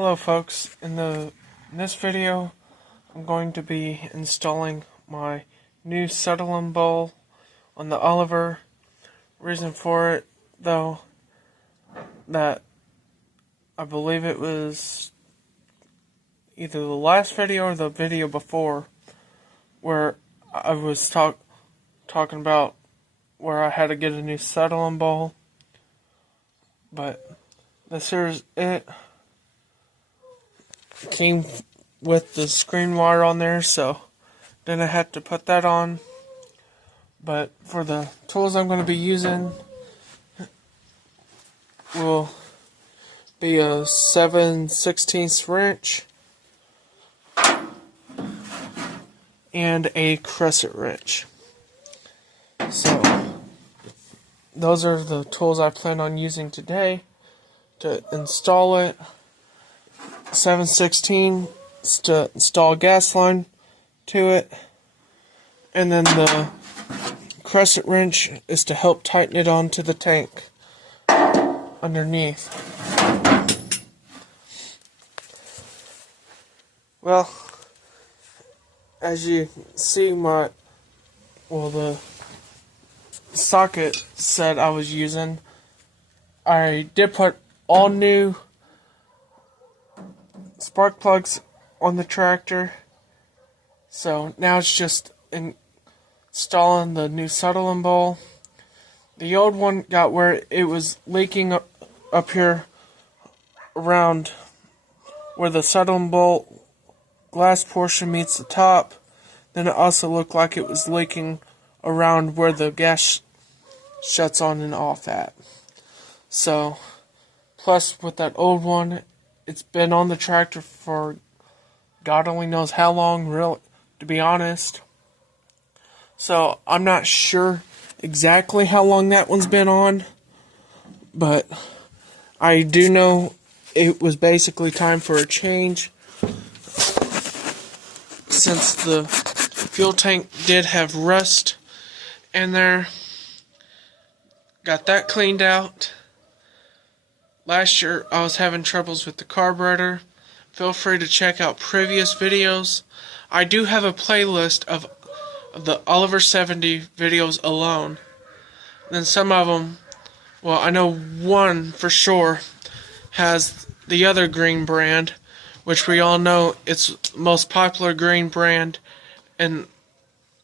Hello folks, in this video I'm going to be installing my new settling bowl on the Oliver. Reason for it though, that I believe it was either the last video or the video before where I was talking about where I had to get a new settling bowl, but this here's it. Came with the screen wire on there, so then I had to put that on. But for the tools I'm going to be using will be a 7/16 wrench and a crescent wrench. So those are the tools I plan on using today to install it. 7/16 to install a gas line to it, and then the crescent wrench is to help tighten it onto the tank underneath. Well, as you see, the socket set I was using, I did put all new spark plugs on the tractor, so now it's just installing the new settling bowl. The old one got where it was leaking up here around where the settling bowl glass portion meets the top. Then it also looked like it was leaking around where the gas shuts on and off at. So plus with that old one, it's been on the tractor for God only knows how long, really, to be honest. So I'm not sure exactly how long that one's been on, but I do know it was basically time for a change, since the fuel tank did have rust in there. Got that cleaned out. Last year, I was having troubles with the carburetor. Feel free to check out previous videos. I do have a playlist of the Oliver 70 videos alone. Then some of them, well, I know one for sure has the other green brand, which we all know it's the most popular green brand in,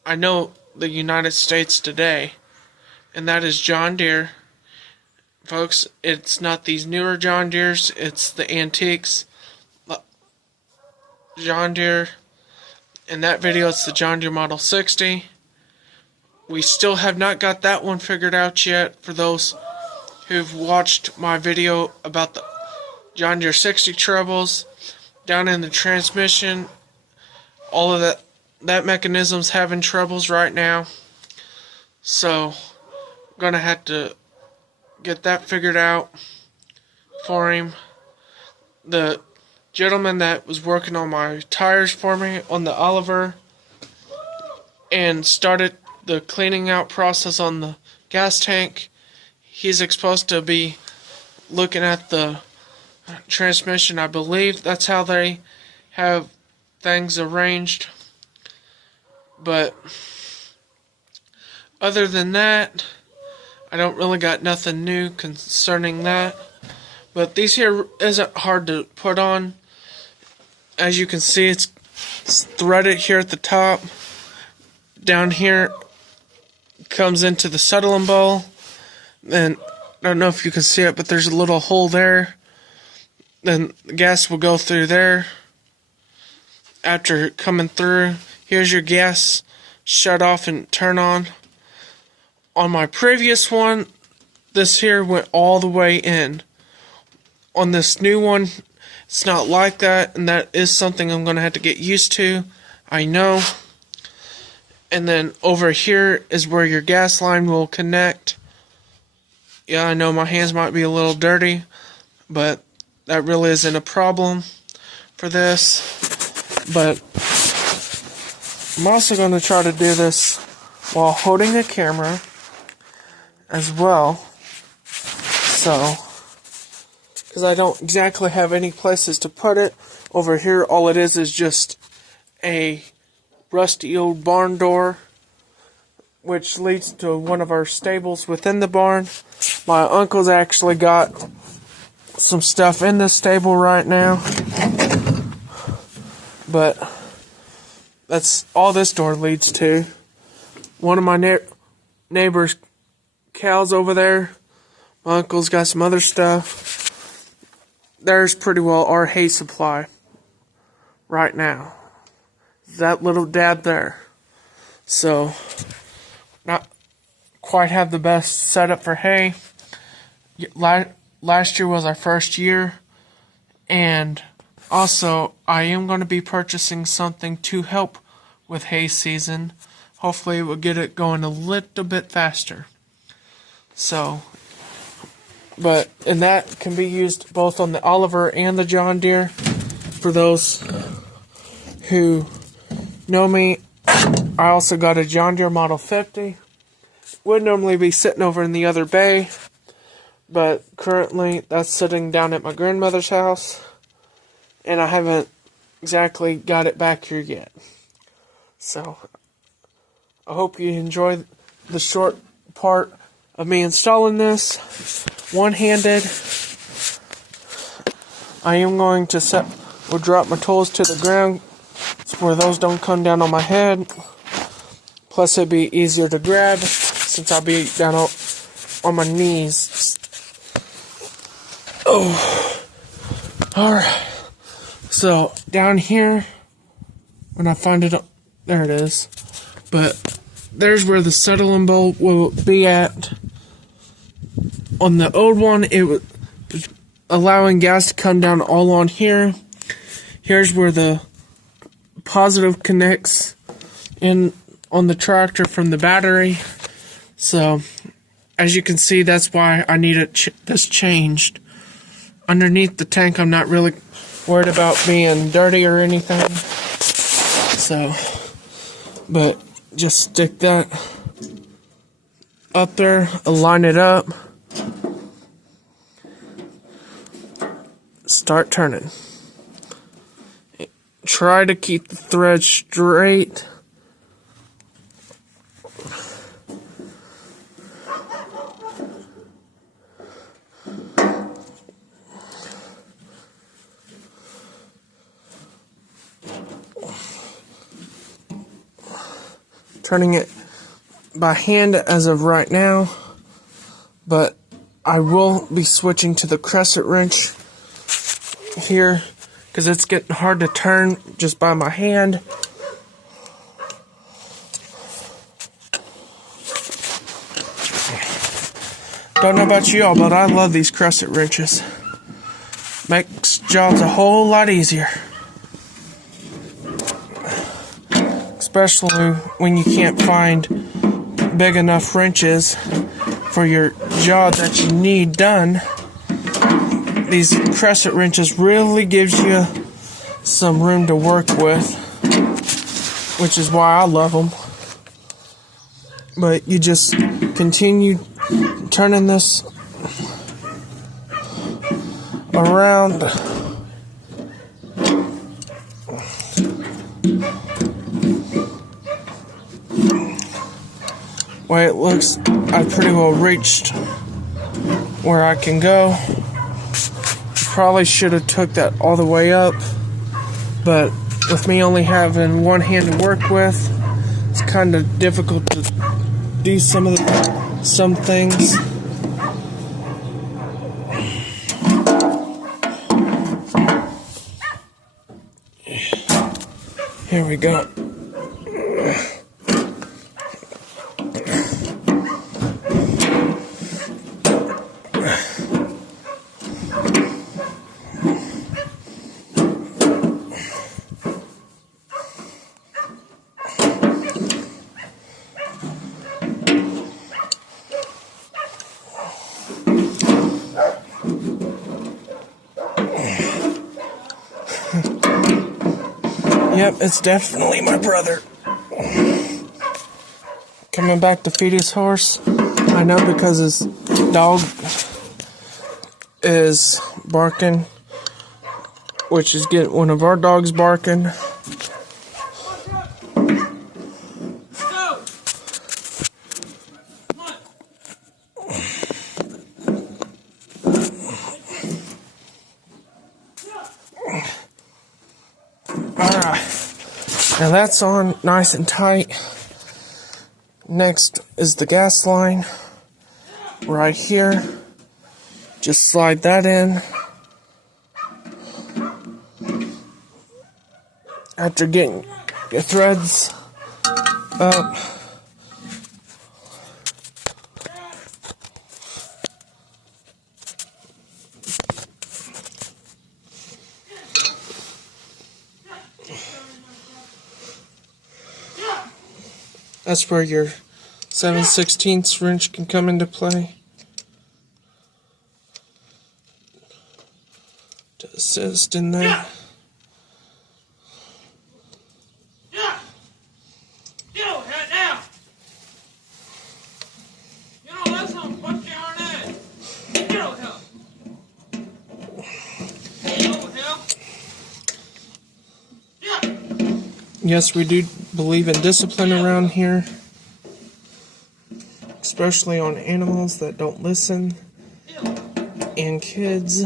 I know, the United States today, and that is John Deere. Folks, it's not these newer John Deeres, it's the antiques John Deere. In that video, it's the John Deere Model 60. We still have not got that one figured out yet. For those who've watched my video about the John Deere 60 troubles, down in the transmission, all of that mechanism's having troubles right now. So, I'm gonna have to get that figured out for him. The gentleman that was working on my tires for me on the Oliver and started the cleaning out process on the gas tank, he's supposed to be looking at the transmission. I believe that's how they have things arranged. But other than that, I don't really got nothing new concerning that. But these here isn't hard to put on. As you can see, it's threaded here at the top. Down here comes into the settling bowl. Then, I don't know if you can see it, but there's a little hole there. Then the gas will go through there. After coming through, here's your gas shut off and turn on. On my previous one, this here went all the way in. On this new one, it's not like that, and that is something I'm going to have to get used to. I know. And then over here is where your gas line will connect. Yeah, I know my hands might be a little dirty, but that really isn't a problem for this. But I'm also going to try to do this while holding a camera as well. So because I don't exactly have any places to put it. Over here, all it is just a rusty old barn door, which leads to one of our stables within the barn. My uncle's actually got some stuff in the stable right now, but that's all this door leads to. One of my neighbor's cows over there. My uncle's got some other stuff. There's pretty well our hay supply right now. That little dab there. So, not quite have the best setup for hay. Last year was our first year, and also I am going to be purchasing something to help with hay season. Hopefully it will get it going a little bit faster. So, and that can be used both on the Oliver and the John Deere. For those who know me, I also got a John Deere Model 50. Would normally be sitting over in the other bay, but currently that's sitting down at my grandmother's house, and I haven't exactly got it back here yet. So, I hope you enjoy the short part of me installing this one-handed. I am going to drop my tools to the ground where those don't come down on my head. Plus it'd be easier to grab since I'll be down on my knees. Oh, alright. So down here, when I find it, there it is. But there's where the settling bowl will be at. On the old one, it was allowing gas to come down all on here. Here's where the positive connects in on the tractor from the battery. So, as you can see, that's why I need this changed. Underneath the tank, I'm not really worried about being dirty or anything. So, but just stick that up there, align it up, start turning. Try to keep the thread straight. Turning it by hand as of right now, but I will be switching to the crescent wrench here because it's getting hard to turn just by my hand. Don't know about y'all, but I love these crescent wrenches. Makes jobs a whole lot easier. Especially when you can't find big enough wrenches for your job that you need done. These crescent wrenches really gives you some room to work with, which is why I love them. But you just continue turning this around. Way it looks, I've pretty well reached where I can go. Probably should have took that all the way up, but with me only having one hand to work with, it's kind of difficult to do some things. Here we go. Yep, it's definitely my brother. Coming back to feed his horse. I know because his dog is barking, which is get one of our dogs barking. Now that's on nice and tight. Next is the gas line right here. Just slide that in. After getting your threads up, that's where your 7/16 wrench can come into play to assist in that. Yes, we do believe in discipline around here, especially on animals that don't listen, and kids.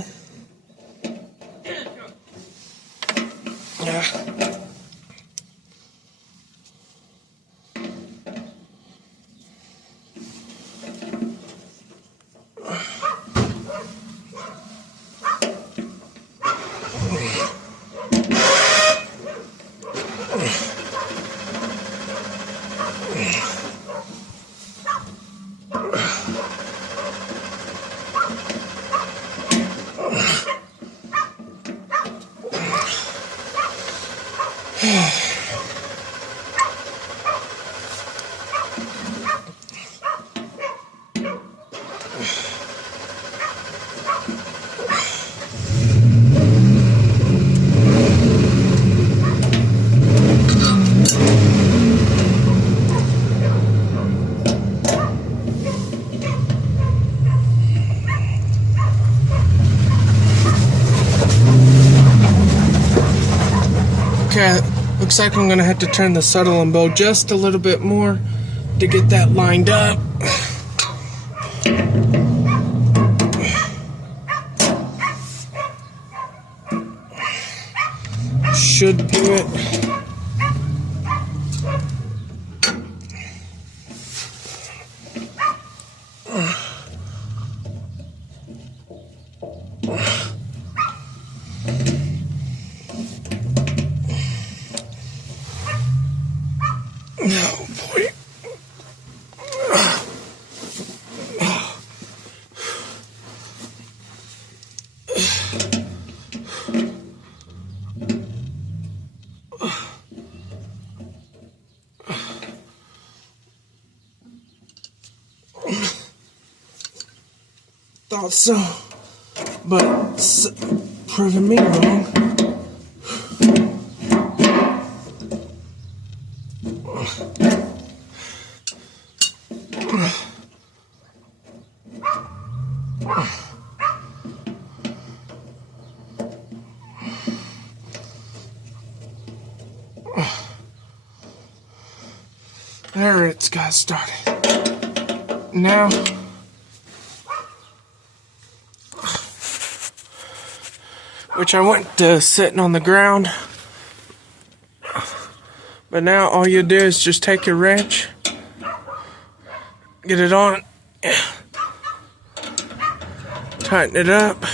Okay, looks like I'm gonna have to turn the saddle and bow just a little bit more to get that lined up. Should do it. Oh boy. Thought so, but proving me wrong. There, it's got started. Now, which I went to sitting on the ground, but now all you do is just take your wrench, get it on, tighten it up.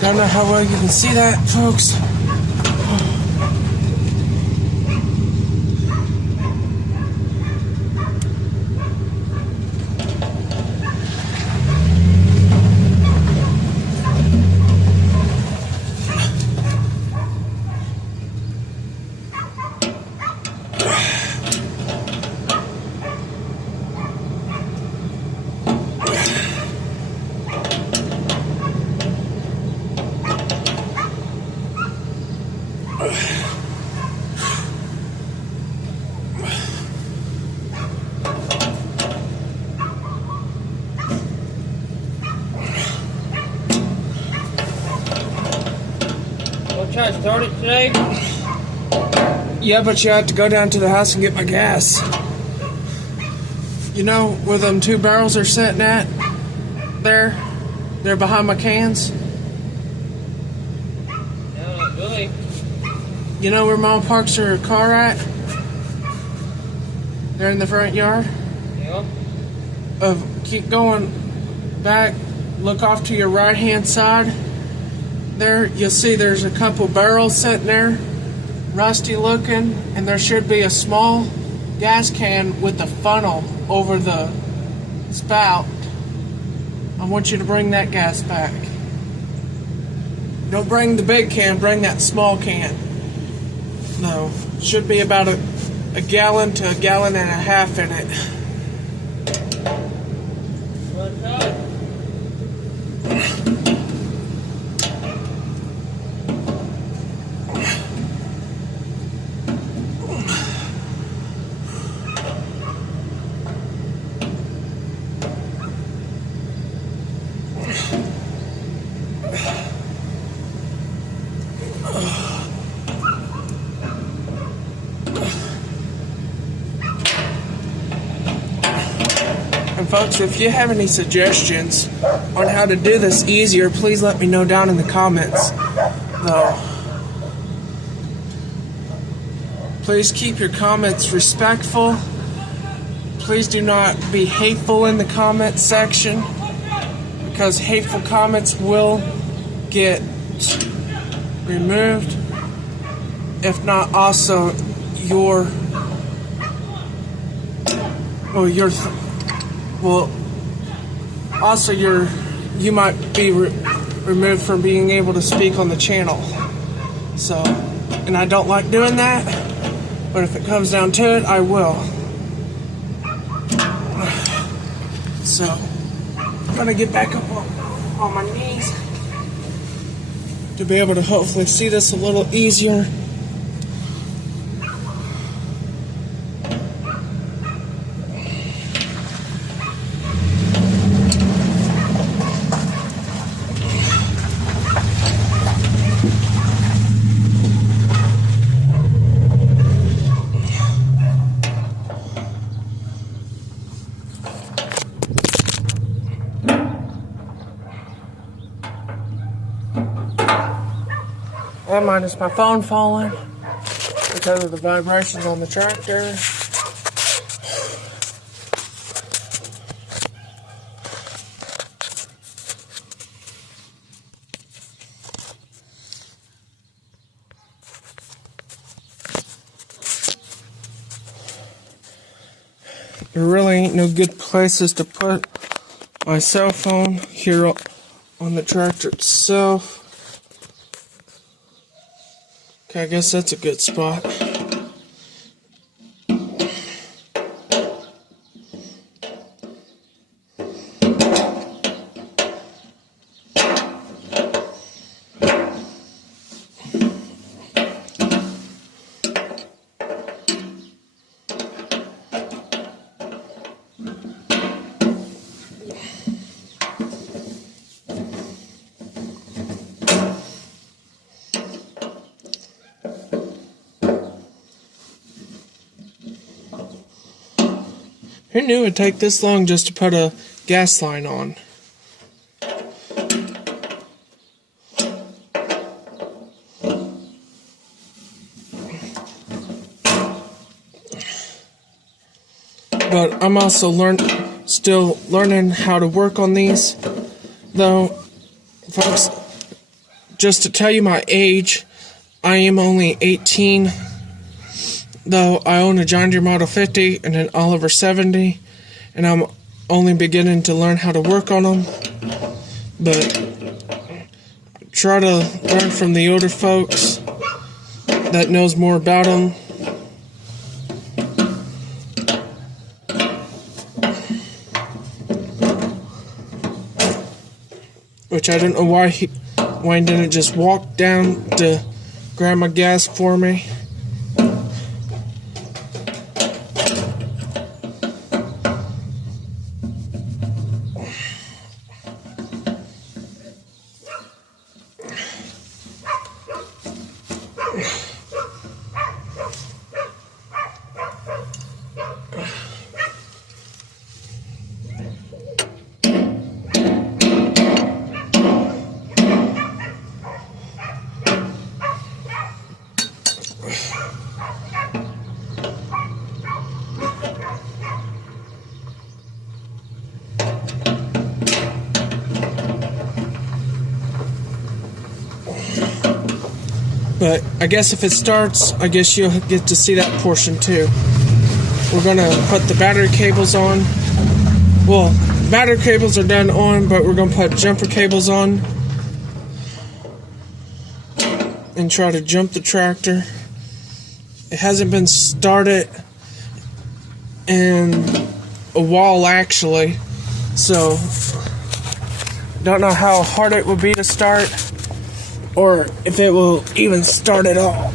I don't know how well you can see that, folks. try to start it today? Yeah, but you have to go down to the house and get my gas. You know where them 2 barrels are sitting at? There? They're behind my cans. No, not really. You know where Mom parks her car at? They're in the front yard. Yeah. Keep going back. Look off to your right-hand side. There, you'll see there's a couple barrels sitting there, rusty looking, and there should be a small gas can with a funnel over the spout. I want you to bring that gas back. Don't bring the big can, bring that small can. No, should be about a gallon to a gallon and a half in it. What's up? And folks, if you have any suggestions on how to do this easier, please let me know down in the comments. Though, please keep your comments respectful. Please do not be hateful in the comment section, because hateful comments will get removed. If not, also you might be removed from being able to speak on the channel. So, and I don't like doing that, but if it comes down to it, I will. So, I'm gonna get back up on my knees to be able to hopefully see this a little easier. And minus my phone falling because of the vibrations on the tractor. There really ain't no good places to put my cell phone here on the tractor itself. Okay, I guess that's a good spot. Who knew it'd take this long just to put a gas line on? But I'm also still learning how to work on these. Though, folks, just to tell you my age, I am only 18. Though I own a John Deere Model 50 and an Oliver 70, and I'm only beginning to learn how to work on them. But try to learn from the older folks that knows more about them. Which I don't know why he didn't just walk down to grab my gas for me. But I guess if it starts, I guess you'll get to see that portion too. We're gonna put the battery cables on. Well, battery cables are done on, but we're gonna put jumper cables on and try to jump the tractor. It hasn't been started in a while actually, so don't know how hard it would be to start or if it will even start at all.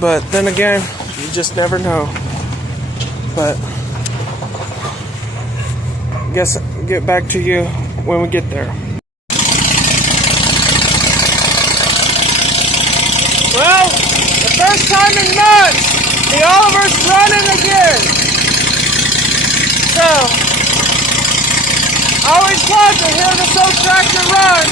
But then again, you just never know. But I guess I'll get back to you when we get there. Well, the first time in months, the Oliver's running again. So, I always love to hear this old tractor run.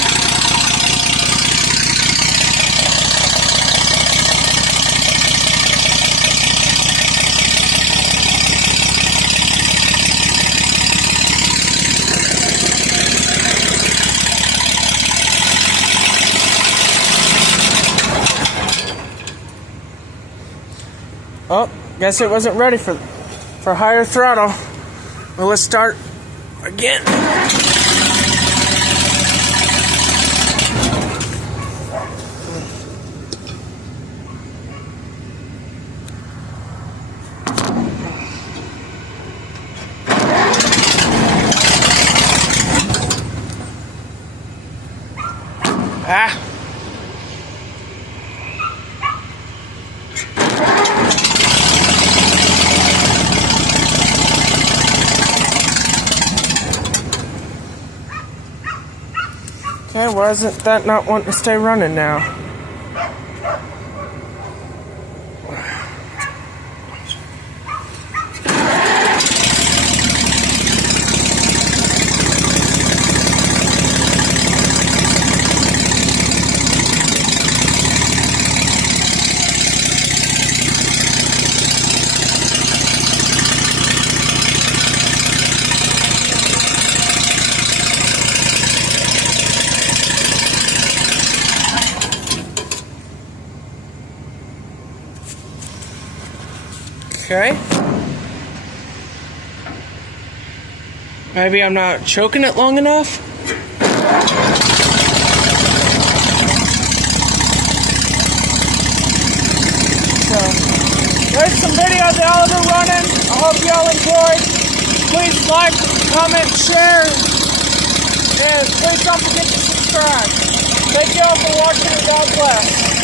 Oh, guess it wasn't ready for higher throttle. Well, let's start again. Ah. Okay, why isn't that not wanting to stay running now? Okay. Maybe I'm not choking it long enough. So, there's some video of the Oliver running. I hope y'all enjoyed. Please like, comment, share, and please don't forget to subscribe. Thank y'all for watching and God bless.